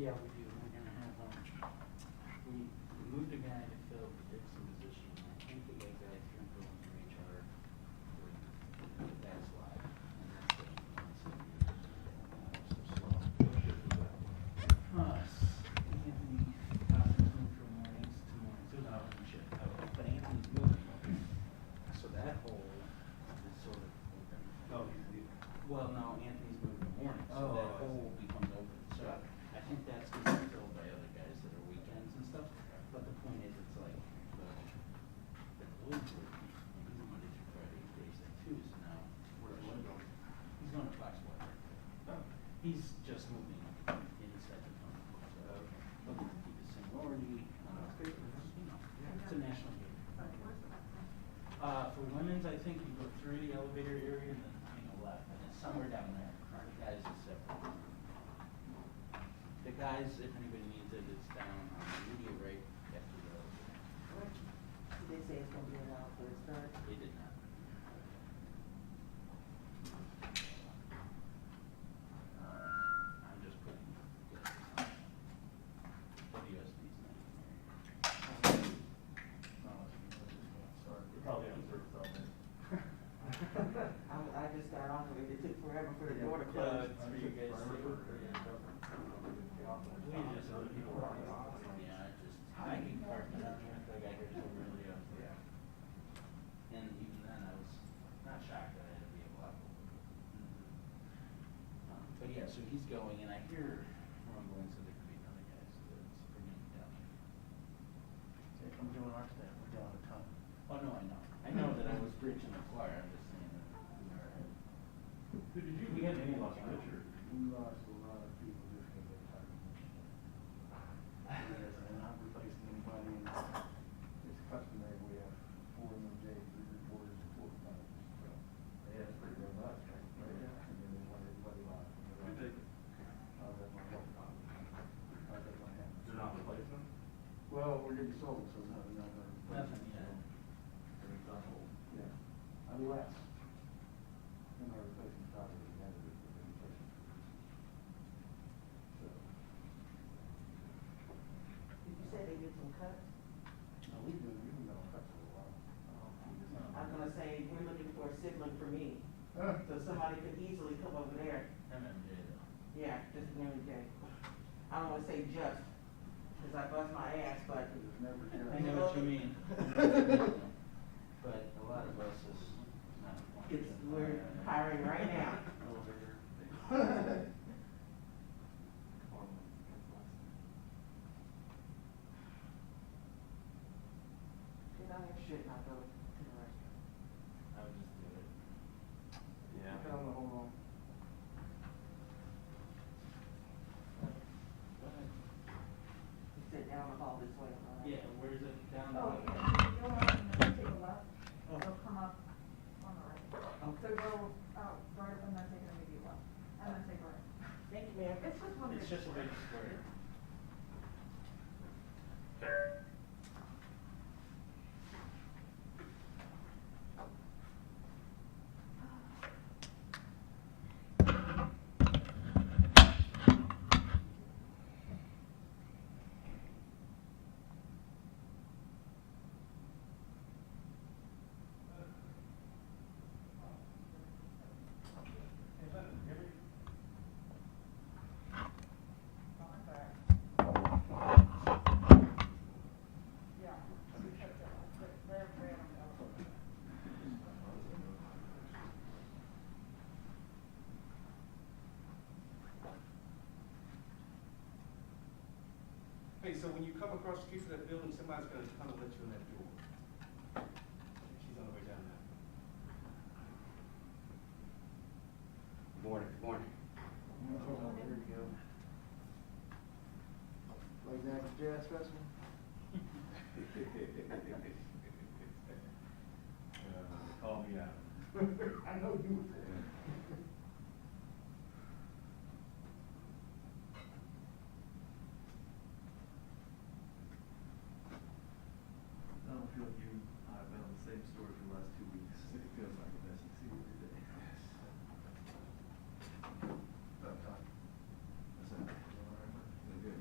Yeah, we do. We're gonna have, we moved a guy to fill the Dixon position. I think the guy guy's gonna go into HR for that's live. And that's what he wants to do. Anthony Cochran's moved from mornings to mornings. It was an open shift. But Anthony's moving. So that hole is sort of open. Oh, he's leaving. Well, no, Anthony's moving to morning, so Oh, that I hole see. becomes open. So Got it. I think that's gonna be filled by other guys that are weekends and stuff. But the point is, it's like the Lloyd's working, and he's Monday through Friday, days like too. So now Where's Lloyd going? he's going to Foxwater. Oh. He's just moving inside the town. So looking to keep his seniority. That's good. You know, Yeah. it's a national game. For women's, I think you go through the elevator area and then hang a left, and it's somewhere down there. The guys is separate. The guys, if anybody needs it, it's down on the immediate right after the elevator. They say it's gonna be an hour for the start. They did not. I'm just putting WSB's name in there. You probably have a service out there. I just got off of it, it took forever for the door to Yeah, close. it's for you guys too. I can park in that truck like I heard so early on. Yeah. And even then, I was not shocked that I had to be a block over. But yeah, so he's going, and I hear rumblings that there could be another guy that's bringing him down. I'm doing our staff, we're down a ton. Oh, no, I know. I know that I was preaching the choir, I'm just saying that we are. Did you, we had any lost Richard? We lost a lot of people just because they tired. Yes, and I'm not replacing anybody, and it's customary, we have 4 new J's, 3 reporters, and 4 planners, so. Yeah, it's pretty robust, right? Yeah, and then they want everybody live. Who take it? How's that gonna help? How's that gonna happen? They're not replacing them? Well, we're getting sold, so no, we're not gonna replace Nothing, it, yeah. so, Or it's on hold? yeah, unless, in our replacement probably the candidate for the replacement position. So, Did you say they did some cuts? no, we've been on cuts for a while. We just not- I'm gonna say, we're looking for a sibling for me, Huh? so somebody could easily come over there. MMJ though. Yeah, just an MJ. I don't wanna say just, cause I bust my ass, but It's never I just. know what you mean. But a lot of us is not. we're hiring right now. Cause I should not go to the restaurant. I would just do it. Yeah. Tell them to hold on. Go ahead. He said down the hall this way, all right? Yeah, where's it down the Oh, hall? yeah, go up and then take a left, Oh. it'll come up on the right. So go out right and then take an immediate left, and then take a right. Thank you, ma'am. It's just one. It's just a big square. Yeah. They're right on the elevator. Hey, so when you come across the street from that building, somebody's gonna come and let you in that door. She's on the way down now. Good morning, good morning. There you go. Like that jazz festival? Call me out. I know you were there. I don't feel like I've been on the same story for the last 2 weeks. It feels like an SEC every day. About time. What's that? All right, man? Doing good.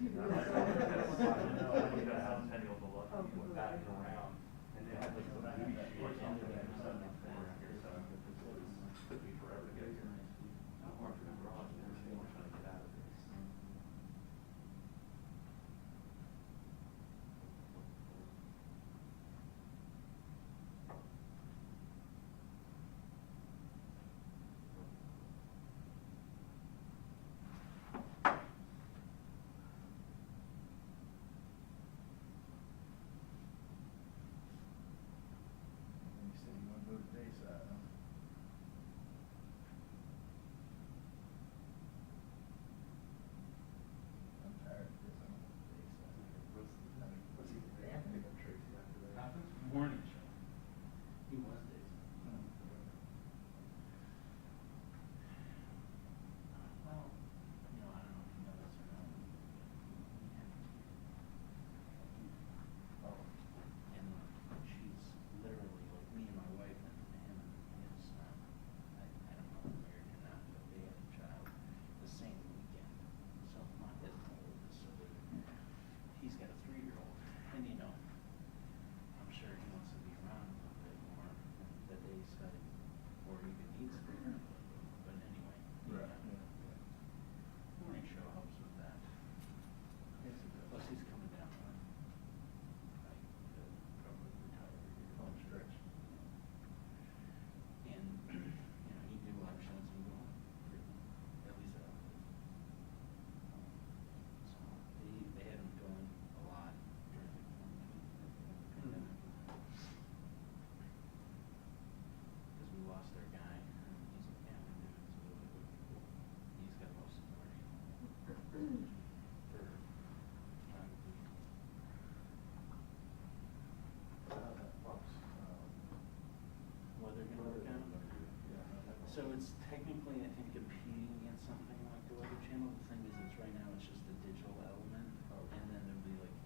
Centennial to Lucky, went back and around, and they had like some movie shoot or something or something around here, so it took me forever to get here. I parked in the garage, and everything, we're trying to get out of this. And you said you wanna go to Dayside, huh? I'm tired of this, I'm going to Dayside. What's he, they have to pick up Tracy after that. Conference? Morning show. He was days. Well, you know, I don't know if you know this or not. Oh, And she's literally like me and my wife and him and his, I don't know if they're married or not, but they had a child the same weekend. So my his oldest, so he's got a 3-year-old, and you know, I'm sure he wants to be around a little bit more the day study, or even needs to be around a little bit, but anyway. right, yeah. yeah. Morning show helps with that. Yes, it does. Plus he's coming down on, like, probably retire. Home stretch. And, you know, he'd do elections and go home, at least that was. So they had him going a lot during the pandemic. Because we lost our guy, and he's a family dude, so they're like, okay, cool. He's got most of the money for probably. How's that Fox, Weather gonna work out? Yeah, how's that So it's technically, I think, competing against something like the Weather Channel. The thing is, it's right now, it's just a digital element. Okay. And then there'll be like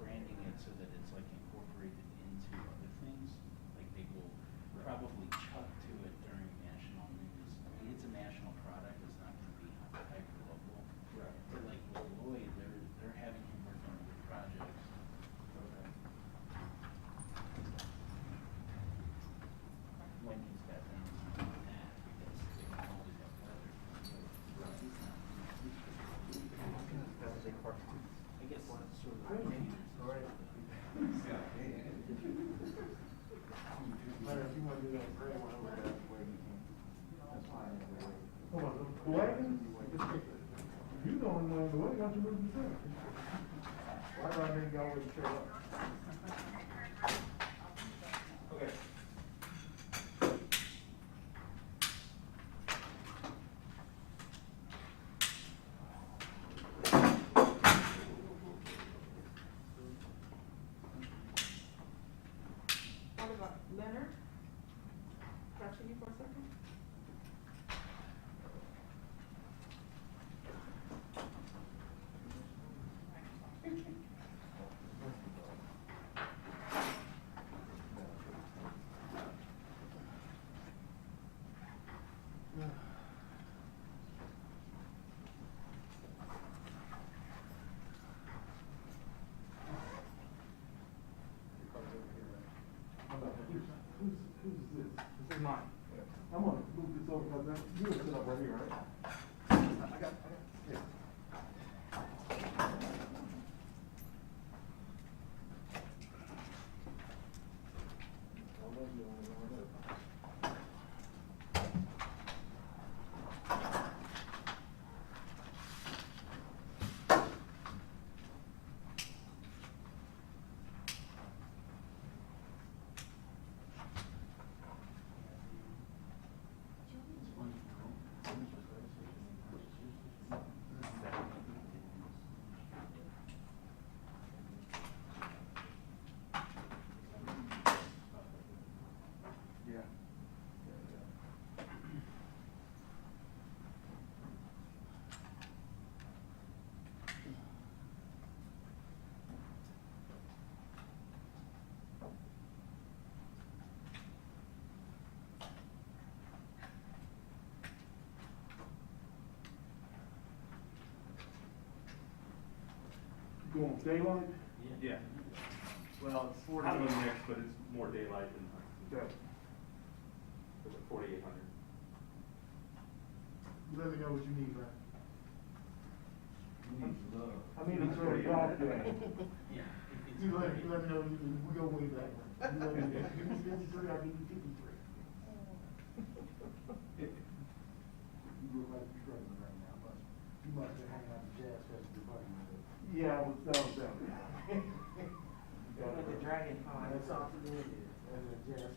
branding it so that it's like incorporated into other things. Like they will probably chuck to it during national news. I mean, it's a national product, it's not gonna be hyper local. Right. But like with Lloyd, they're having him work on other projects. Okay. Wendy's got things like that because they can always have weather. So he's not. That's a big part too. I guess it's sort of. Larry, if you wanna do that gray one over there, where you can, that's fine, anyway. Hold on, the wagon? You don't know the way, got to move the thing. Why do I think y'all wouldn't show up? Okay. What about Leonard? Capture you for a second? You want daylight? Yeah. Well, it's kind of a mix, but it's more daylight than night. Okay. It's at 4,800. Let me know what you need, man. You need love. I need a throw a golf game. Yeah. if it's You let great. me know, we go way back. You let me know. Give me 53, I'll give you 53. You look like you're struggling right now, but you must have been hanging out the jazz festival, buddy. Yeah, I was down there. With the dragon pond, it's all to do with it.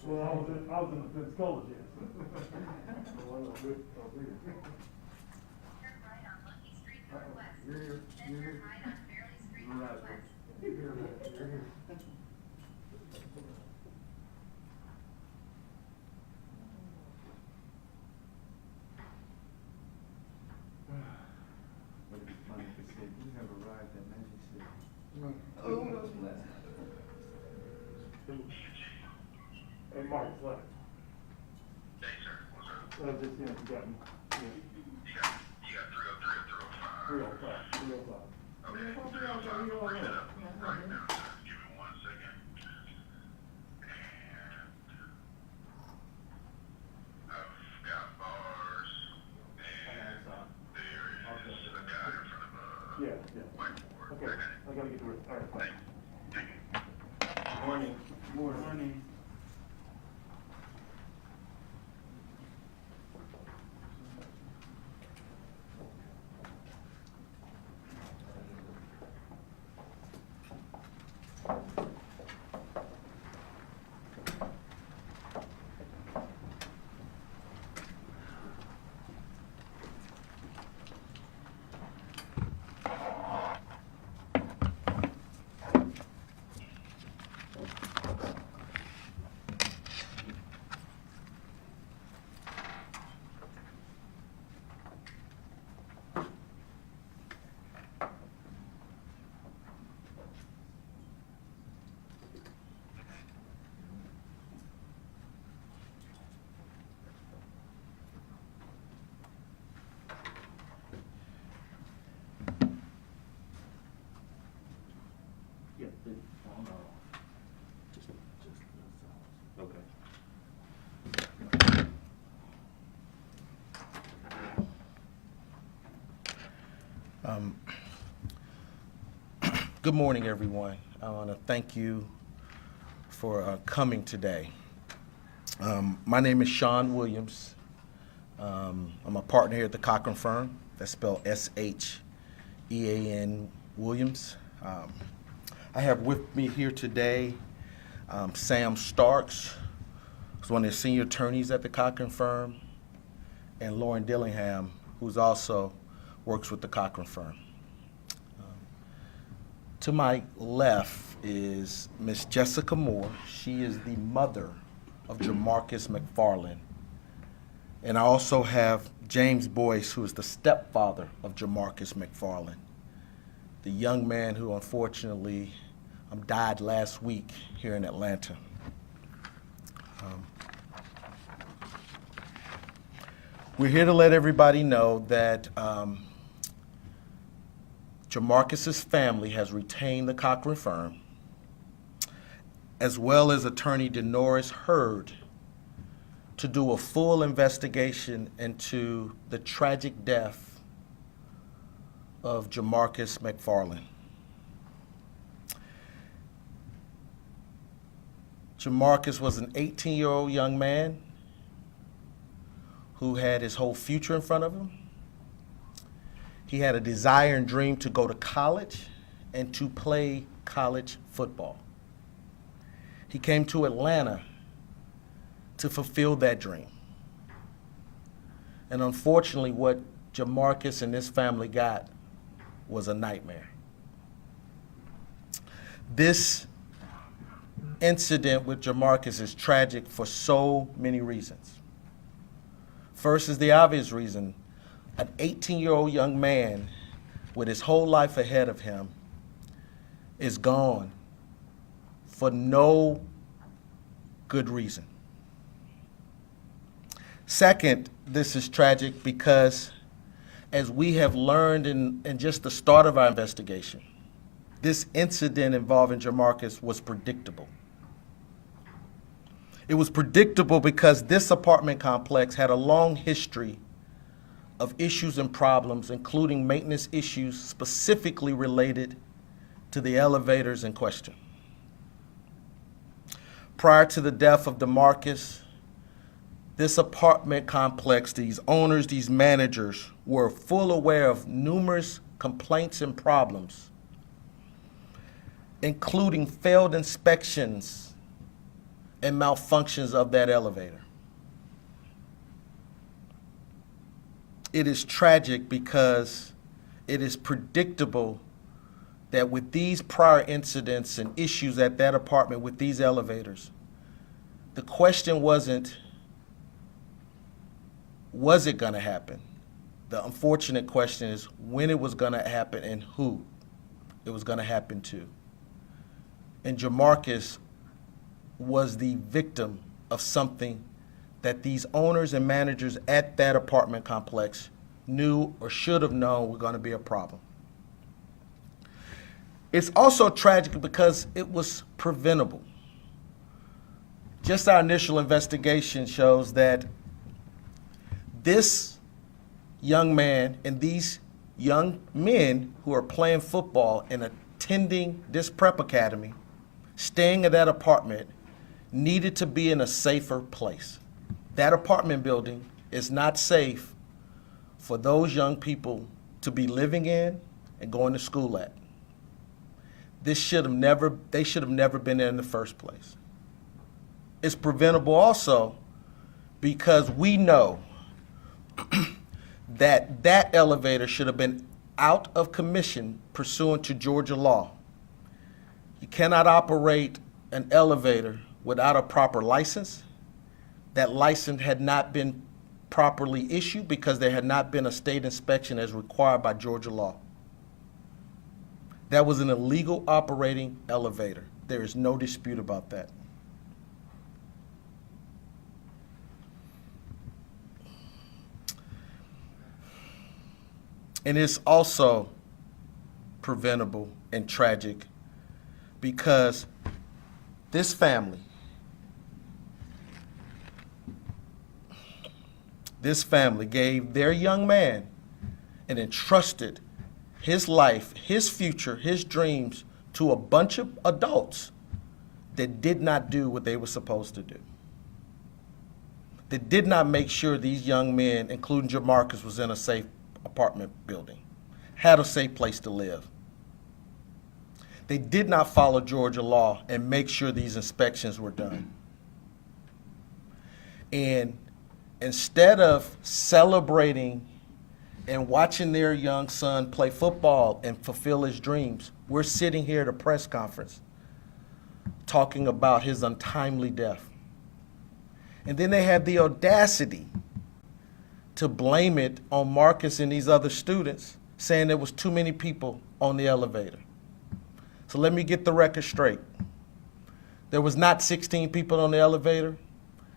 Well, I was in the Pensacola jazz. Oh, I know, good, oh, good. Turn right on Lucky Street Uh-oh, Northwest. you're here, Then you're turn here. right on Fairley Street Right. Northwest. You're here, man, you're here. But it's funny, they said, you have arrived at Magic City. Oh, those blessed. Hey, Mark, it's like, Hey, sir, what's up? just, you got me. You got 303 or 305? 305. Okay, 305, I'm bringing it up right now, sir. Give me 1 second. And I've got bars, and there is a guy in front of a Yeah, yeah. whiteboard. Okay, I gotta get to it, all right, bye. Thank you. Morning. Morning. Yep. Oh, no. Okay. Good morning, everyone. I want to thank you for coming today. My name is Sean Williams. I'm a partner here at the Cochran Firm. That's spelled S-H-E-A-N Williams. I have with me here today Sam Starks, who's one of the senior attorneys at the Cochran Firm, and Lauren Dillingham, who's also works with the Cochran Firm. To my left is Miss Jessica Moore. She is the mother of Jamarcus McFarland. And I also have James Boyce, who is the stepfather of Jamarcus McFarland, the young man who unfortunately died last week here in Atlanta. We're here to let everybody know that Jamarcus's family has retained the Cochran Firm, as well as attorney Denoris Hurd, to do a full investigation into the tragic death of Jamarcus McFarland. Jamarcus was an 18-year-old young man who had his whole future in front of him. He had a desire and dream to go to college and to play college football. He came to Atlanta to fulfill that dream. And unfortunately, what Jamarcus and his family got was a nightmare. This incident with Jamarcus is tragic for so many reasons. First is the obvious reason. An 18-year-old young man with his whole life ahead of him is gone for no good reason. Second, this is tragic because, as we have learned in just the start of our investigation, this incident involving Jamarcus was predictable. It was predictable because this apartment complex had a long history of issues and problems, including maintenance issues specifically related to the elevators in question. Prior to the death of DeMarcus, this apartment complex, these owners, these managers were full aware of numerous complaints and problems, including failed inspections and malfunctions of that elevator. It is tragic because it is predictable that with these prior incidents and issues at that apartment with these elevators, the question wasn't, was it going to happen? The unfortunate question is when it was going to happen and who it was going to happen to. And Jamarcus was the victim of something that these owners and managers at that apartment complex knew or should have known were going to be a problem. It's also tragic because it was preventable. Just our initial investigation shows that this young man and these young men who are playing football and attending this prep academy, staying at that apartment, needed to be in a safer place. That apartment building is not safe for those young people to be living in and going to school at. They should have never been there in the first place. It's preventable also because we know that that elevator should have been out of commission pursuant to Georgia law. You cannot operate an elevator without a proper license. That license had not been properly issued because there had not been a state inspection as required by Georgia law. That was an illegal operating elevator. There is no dispute about that. And it's also preventable and tragic because this family gave their young man and entrusted his life, his future, his dreams to a bunch of adults that did not do what they were supposed to do. That did not make sure these young men, including Jamarcus, was in a safe apartment building, had a safe place to live. They did not follow Georgia law and make sure these inspections were done. And instead of celebrating and watching their young son play football and fulfill his dreams, we're sitting here at a press conference talking about his untimely death. And then they have the audacity to blame it on Marcus and these other students, saying there was too many people on the elevator. So let me get the record straight. There was not 16 people on the elevator,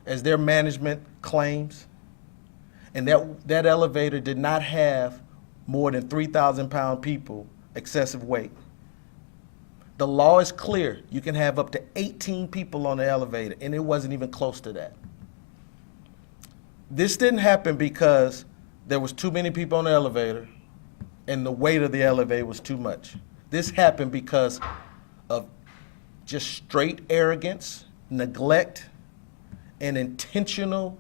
as their management claims. And that elevator did not have more than 3,000-pound people, excessive weight. The law is clear. You can have up to 18 people on the elevator, and it wasn't even close to that. This didn't happen because there was too many people on the elevator and the weight of the elevator was too much. This happened because of just straight arrogance, neglect, and intentional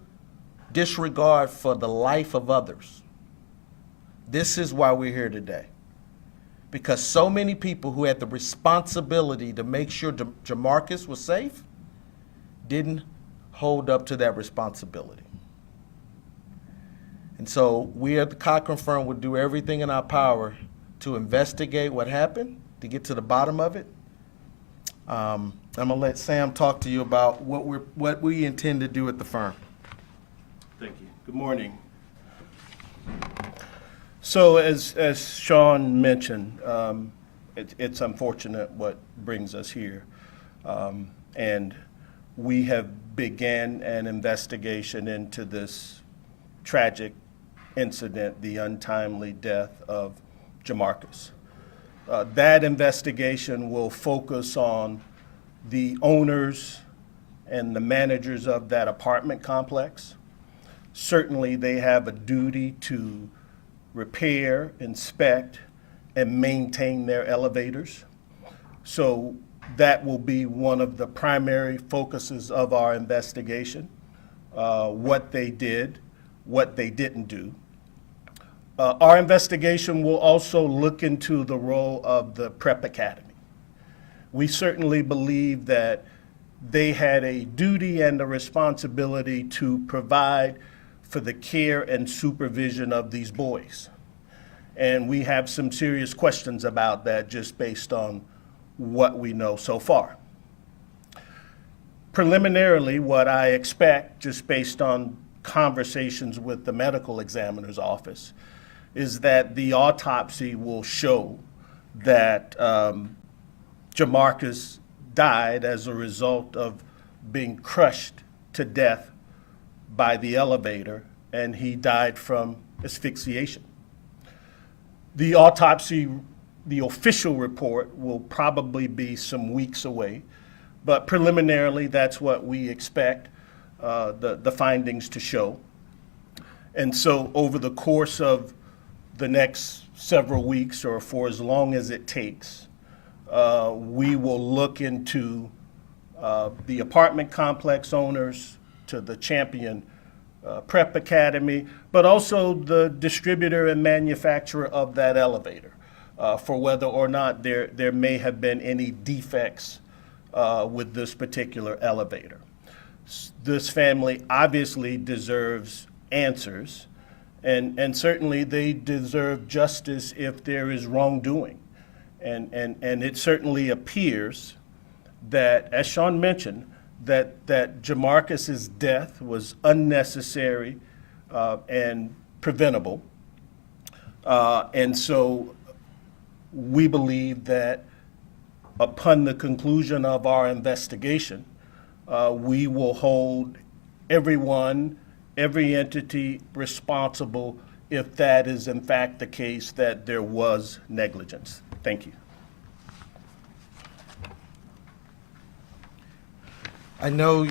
disregard for the life of others. This is why we're here today. Because so many people who had the responsibility to make sure Jamarcus was safe didn't hold up to that responsibility. And so we at the Cochran Firm would do everything in our power to investigate what happened, to get to the bottom of it. I'm gonna let Sam talk to you about what we intend to do at the firm. Thank you. Good morning. So as Sean mentioned, it's unfortunate what brings us here. And we have began an investigation into this tragic incident, the untimely death of Jamarcus. That investigation will focus on the owners and the managers of that apartment complex. Certainly, they have a duty to repair, inspect, and maintain their elevators. So that will be one of the primary focuses of our investigation, what they did, what they didn't do. Our investigation will also look into the role of the Prep Academy. We certainly believe that they had a duty and a responsibility to provide for the care and supervision of these boys. And we have some serious questions about that just based on what we know so far. Preliminarily, what I expect, just based on conversations with the medical examiner's office, is that the autopsy will show that Jamarcus died as a result of being crushed to death by the elevator, and he died from asphyxiation. The autopsy, the official report, will probably be some weeks away, but preliminarily, that's what we expect the findings to show. And so over the course of the next several weeks, or for as long as it takes, we will look into the apartment complex owners, to the Champion Prep Academy, but also the distributor and manufacturer of that elevator, for whether or not there may have been any defects with this particular elevator. This family obviously deserves answers, and certainly they deserve justice if there is wrongdoing. And it certainly appears that, as Sean mentioned, that Jamarcus's death was unnecessary and preventable. And so we believe that upon the conclusion of our investigation, we will hold everyone, every entity responsible if that is in fact the case, that there was negligence. Thank you. I know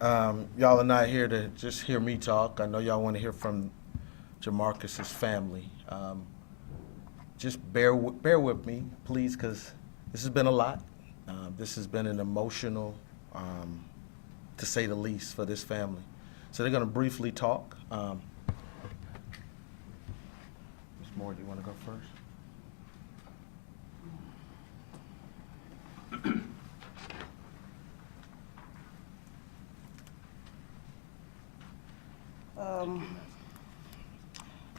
y'all are not here to just hear me talk. I know y'all want to hear from Jamarcus's family. Just bear with me, please, because this has been a lot. This has been an emotional, to say the least, for this family. So they're going to briefly talk. Ms. Moore, do you want to go first?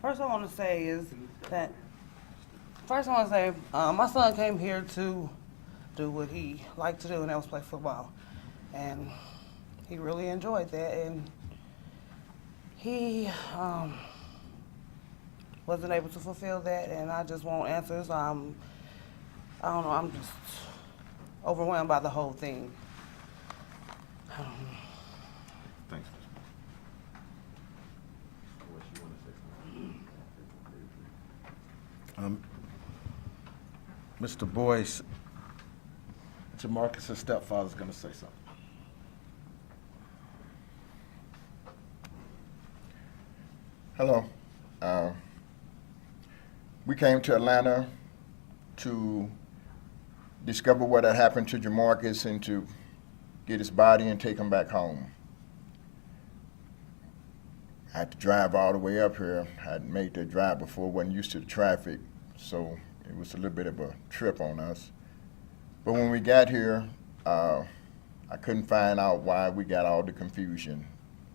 First I want to say is that, my son came here to do what he liked to do, and that was play football. And he really enjoyed that, and he wasn't able to fulfill that, and I just want answers. I don't know, I'm just overwhelmed by the whole thing. Thanks. Mr. Boyce, Jamarcus's stepfather's going to say something. Hello. We came to Atlanta to discover what had happened to Jamarcus and to get his body and take him back home. I had to drive all the way up here. I hadn't made that drive before, wasn't used to the traffic, so it was a little bit of a trip on us. But when we got here, I couldn't find out why we got all the confusion.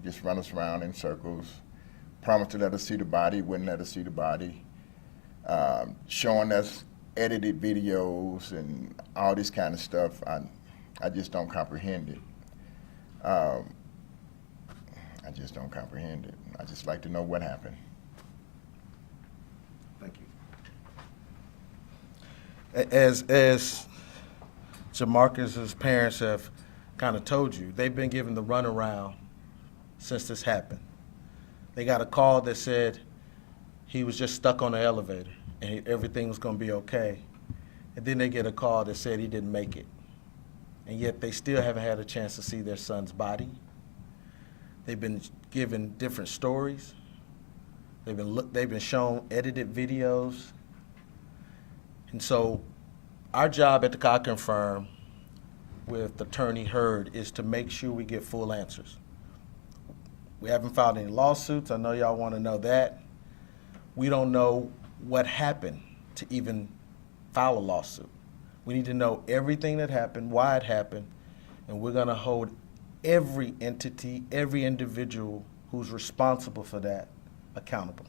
Just run us around in circles. Promised to let us see the body, wouldn't let us see the body. Showing us edited videos and all this kind of stuff. I just don't comprehend it. I just don't comprehend it. I just like to know what happened. Thank you. As Jamarcus's parents have kind of told you, they've been given the runaround since this happened. They got a call that said he was just stuck on the elevator and everything was going to be okay. and then they get a call that said he didn't make it. And yet they still haven't had a chance to see their son's body. They've been given different stories. They've been shown edited videos. And so our job at the Cochran firm with Attorney Hurd is to make sure we get full answers. We haven't filed any lawsuits. I know y'all want to know that. We don't know what happened to even file a lawsuit. We need to know everything that happened, why it happened, and we're going to hold every entity, every individual who's responsible for that accountable.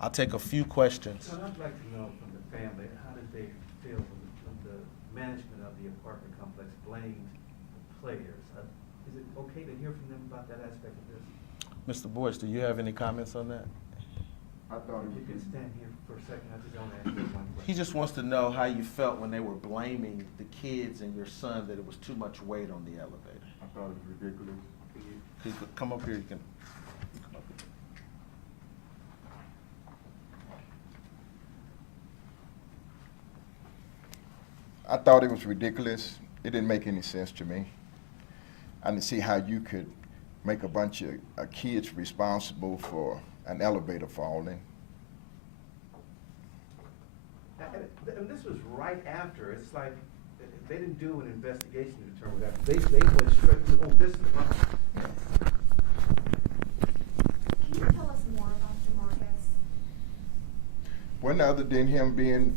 I'll take a few questions. So I'd like to know from the family, how did they feel when the management of the apartment complex blamed the players? Is it okay to hear from them about that aspect of this? Mr. Boyce, do you have any comments on that? I thought If it you was. can stand here for a second, I just want to ask you one question. He just wants to know how you felt when they were blaming the kids and your son that it was too much weight on the elevator. I thought it was ridiculous. You could come up here, you can come up here. I thought it was ridiculous. It didn't make any sense to me. I didn't see how you could make a bunch of kids responsible for an elevator falling. And this was right after, it's like, they didn't do an investigation to determine that. They went straight to, oh, this is wrong. Can you tell us more about DeMarcus? Well, other than him being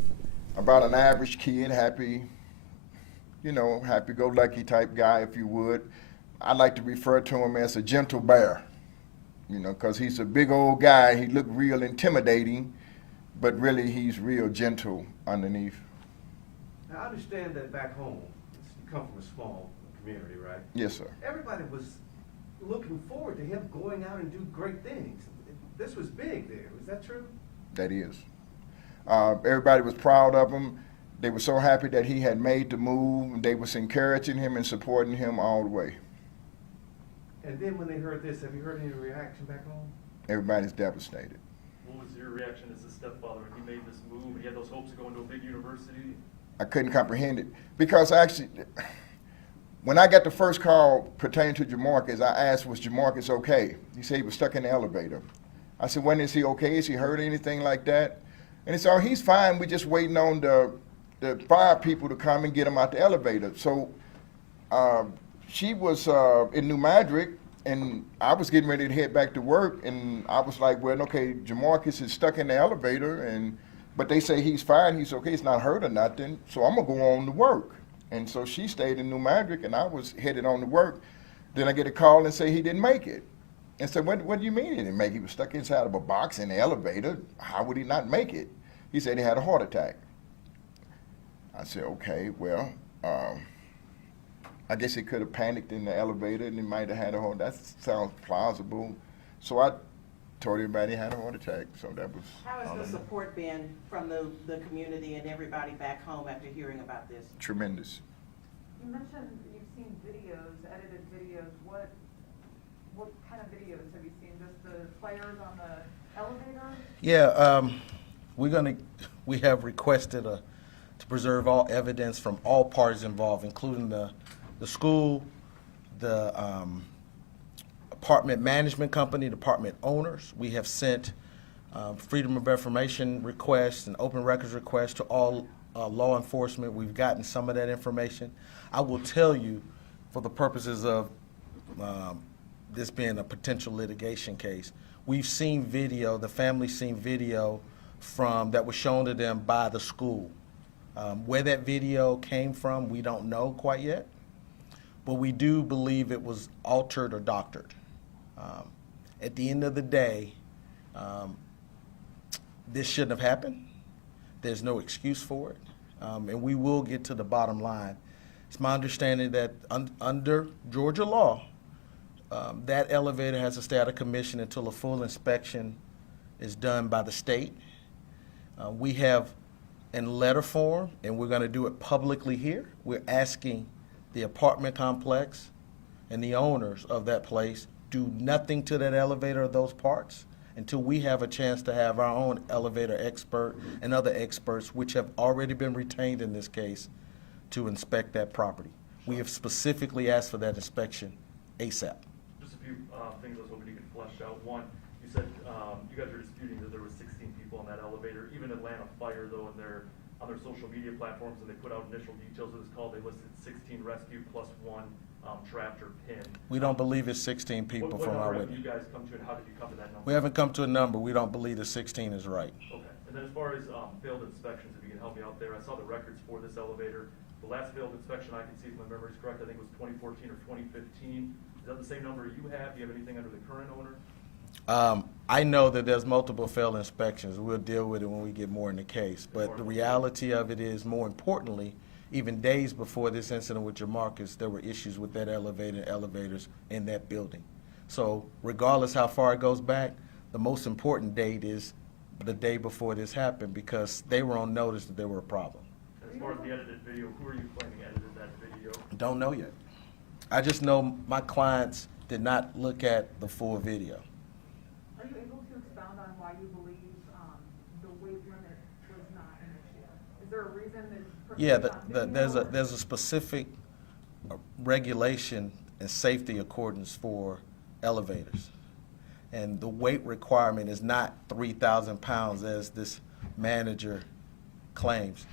about an average kid, happy, happy-go-lucky type guy, if you would. I like to refer to him as a gentle bear, because he's a big old guy. He looked real intimidating, but really he's real gentle underneath. Now, I understand that back home, you come from a small community, right? Yes, sir. Everybody was looking forward to him going out and do great things. This was big there, is that true? That is. Everybody was proud of him. They were so happy that he had made the move. They was encouraging him and supporting him all the way. And then when they heard this, have you heard any reaction back home? Everybody's devastated. What was your reaction as a stepfather when he made this move? He had those hopes of going to a big university. I couldn't comprehend it because actually, when I got the first call pertaining to Jamarcus, I asked, was Jamarcus okay? He said he was stuck in the elevator. I said, when is he okay? Is he hurt or anything like that? And he said, oh, he's fine. We're just waiting on the fire people to come and get him out the elevator. So she was in New Madrid, and I was getting ready to head back to work, and I was like, well, okay, Jamarcus is stuck in the elevator, but they say he's fine, he's okay, he's not hurt or nothing, so I'm going to go on to work. And so she stayed in New Madrid, and I was headed on to work. Then I get a call and say he didn't make it. And said, what do you mean he didn't make it? He was stuck inside of a box in the elevator. How would he not make it? He said he had a heart attack. I said, okay, well, I guess he could have panicked in the elevator and he might have had a heart. That sounds plausible. So I told everybody he had a heart attack. So that was. How has the support been from the community and everybody back home after hearing about this? Tremendous. You mentioned you've seen videos, edited videos. What kind of videos have you seen? Just the players on the elevator? Yeah, we have requested to preserve all evidence from all parties involved, including the school, the apartment management company, the apartment owners. We have sent Freedom of Information requests and open records requests to all law enforcement. We've gotten some of that information. I will tell you, for the purposes of this being a potential litigation case, we've seen video, the family's seen video that was shown to them by the school. Where that video came from, we don't know quite yet, but we do believe it was altered or doctored. At the end of the day, this shouldn't have happened. There's no excuse for it, and we will get to the bottom line. It's my understanding that under Georgia law, that elevator has to stay out of commission until a full inspection is done by the state. We have in letter form, and we're going to do it publicly here, we're asking the apartment complex and the owners of that place do nothing to that elevator or those parts until we have a chance to have our own elevator expert and other experts, which have already been retained in this case, to inspect that property. We have specifically asked for that inspection ASAP. Just a few things I was hoping you could flesh out. One, you said you guys are disputing that there were 16 people on that elevator. Even Atlanta Fire, though, on their social media platforms, and they put out initial details of this call, they listed 16 rescue plus 1 trapped or pinned. We don't believe it's 16 people What from our number have witness. you guys come to, and how did you come to that number? We haven't come to a number. We don't believe the 16 is right. Okay, and then as far as failed inspections, if you can help me out there, I saw the records for this elevator. The last failed inspection I can see, if my memory is correct, I think it was 2014 or 2015. Is that the same number you have? Do you have anything under the current owner? I know that there's multiple failed inspections. We'll deal with it when we get more in the case. But the reality of it is, more importantly, even days before this incident with Jamarcus, there were issues with that elevator and elevators in that building. So regardless how far it goes back, the most important date is the day before this happened, because they were on notice that there were a problem. And as far as the edited video, who are you claiming edited that video? Don't know yet. I just know my clients did not look at the full video. Are you able to expound on why you believe the weight limit was not an issue? Is there a reason that? Yeah, there's a specific regulation and safety accordance for elevators. And the weight requirement is not 3,000 pounds as this manager claims.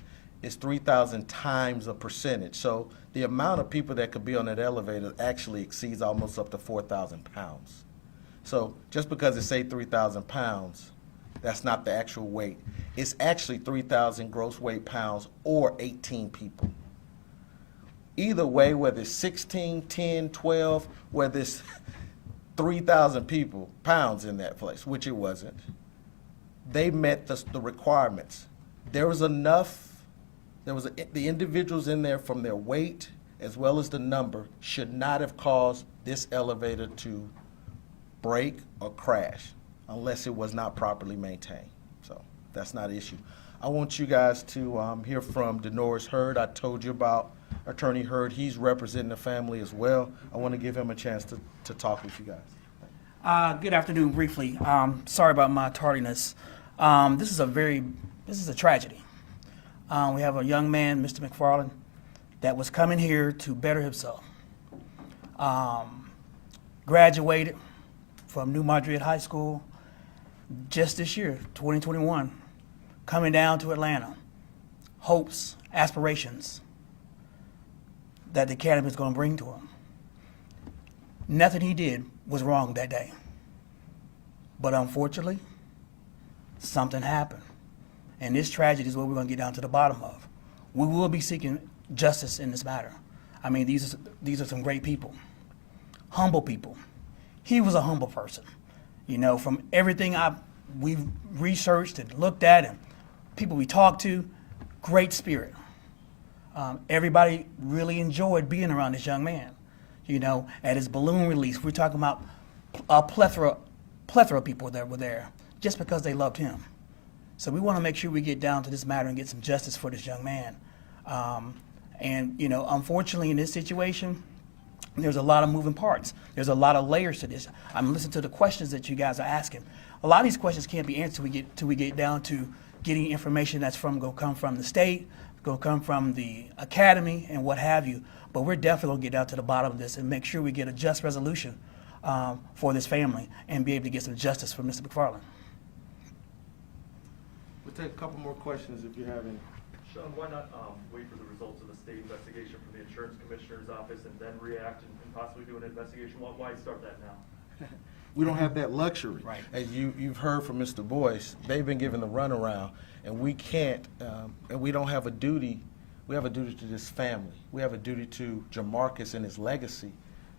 It's 3,000 times a percentage. So the amount of people that could be on that elevator actually exceeds almost up to 4,000 pounds. So just because it say 3,000 pounds, that's not the actual weight. It's actually 3,000 gross weight pounds or 18 people. Either way, whether it's 16, 10, 12, whether it's 3,000 pounds in that place, which it wasn't, they met the requirements. There was enough, the individuals in there, from their weight as well as the number, should not have caused this elevator to break or crash unless it was not properly maintained. So that's not an issue. I want you guys to hear from Denoris Hurd. I told you about Attorney Hurd. He's representing the family as well. I want to give him a chance to talk with you guys. Good afternoon, briefly. Sorry about my tardiness. This is a tragedy. We have a young man, Mr. McFarland, that was coming here to better himself. Graduated from New Madrid High School just this year, 2021, coming down to Atlanta. Hopes, aspirations that the academy is going to bring to him. Nothing he did was wrong that day. But unfortunately, something happened. And this tragedy is what we're going to get down to the bottom of. We will be seeking justice in this matter. I mean, these are some great people, humble people. He was a humble person. You know, from everything we've researched and looked at and people we talked to, great spirit. Everybody really enjoyed being around this young man. You know, at his balloon release, we're talking about a plethora of people that were there just because they loved him. So we want to make sure we get down to this matter and get some justice for this young man. And, you know, unfortunately in this situation, there's a lot of moving parts. There's a lot of layers to this. I'm listening to the questions that you guys are asking. A lot of these questions can't be answered till we get down to getting information that's going to come from the state, going to come from the academy and what have you. But we're definitely going to get down to the bottom of this and make sure we get a just resolution for this family and be able to get some justice for Mr. McFarland. We'll take a couple more questions if you have any. Sean, why not wait for the results of the state investigation from the insurance commissioner's office and then react and possibly do an investigation? Why start that now? We don't have that luxury. Right. As you've heard from Mr. Boyce, they've been given the runaround, and we can't, and we don't have a duty. We have a duty to this family. We have a duty to Jamarcus and his legacy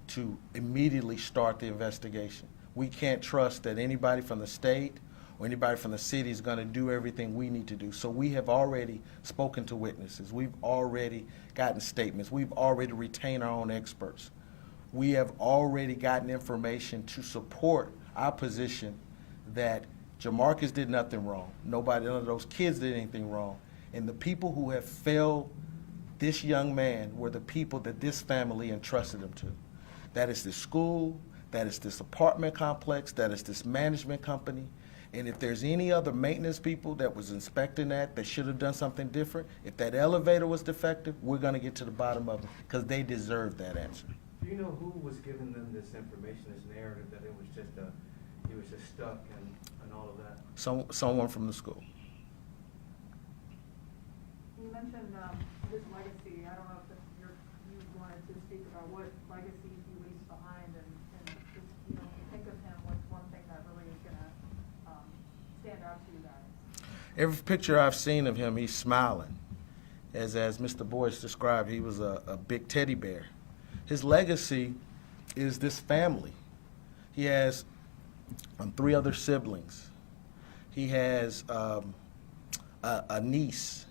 to immediately start the investigation. We can't trust that anybody from the state or anybody from the city is going to do everything we need to do. So we have already spoken to witnesses. We've already gotten statements. We've already retained our own experts. We have already gotten information to support our position that Jamarcus did nothing wrong. None of those kids did anything wrong. And the people who have failed this young man were the people that this family entrusted him to. That is this school, that is this apartment complex, that is this management company, And if there's any other maintenance people that was inspecting that should have done something different, if that elevator was defective, we're gonna get to the bottom of it, because they deserve that answer. Do you know who was giving them this information, this narrative, that it was just he was just stuck and all of that? Someone from the school. You mentioned, his legacy, I don't know if you wanted to speak about what legacy he leaves behind, and just, you know, when you think of him, what's one thing that really is gonna, stand out to you guys? Every picture I've seen of him, he's smiling. As Mr. Boyce described, he was a big teddy bear. His legacy is this family. He has 3 other siblings. He has a niece.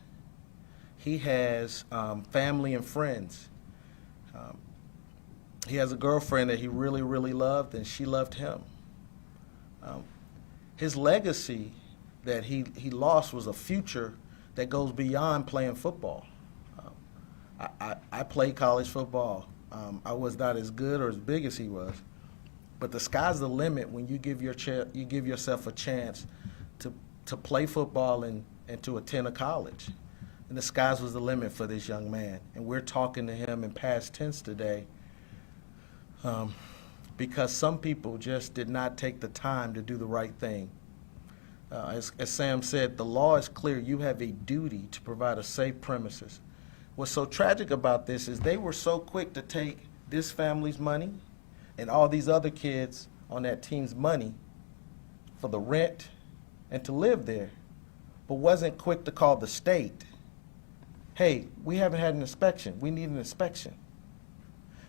He has family and friends. He has a girlfriend that he really, really loved, and she loved him. His legacy that he lost was a future that goes beyond playing football. I played college football. I was not as good or as big as he was, but the sky's the limit when you give yourself a chance to play football and to attend a college. And the skies was the limit for this young man. And we're talking to him in past tense today because some people just did not take the time to do the right thing. As Sam said, the law is clear. You have a duty to provide a safe premises. What's so tragic about this is they were so quick to take this family's money and all these other kids on that team's money for the rent and to live there, but wasn't quick to call the state. Hey, we haven't had an inspection. We need an inspection.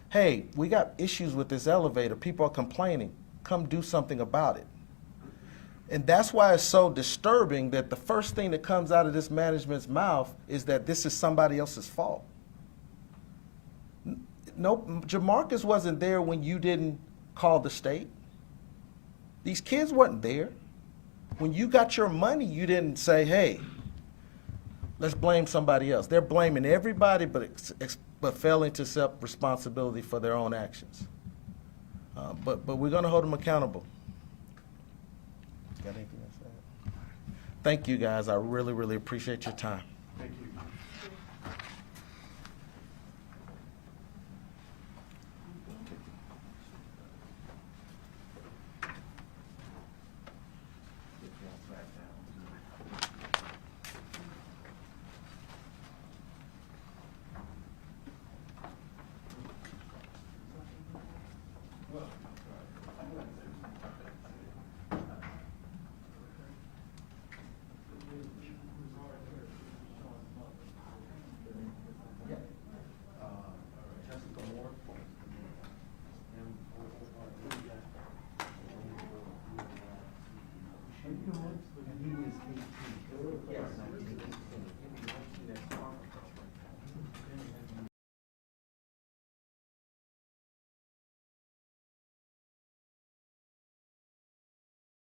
Hey, we got issues with this elevator. People are complaining. Come do something about it. And that's why it's so disturbing that the first thing that comes out of this management's mouth is that this is somebody else's fault. No, Jamarcus wasn't there when you didn't call the state. These kids weren't there. When you got your money, you didn't say, hey, let's blame somebody else. They're blaming everybody but failing to accept responsibility for their own actions. But we're going to hold them accountable. Got anything else to add? Thank you, guys. I really, really appreciate your time.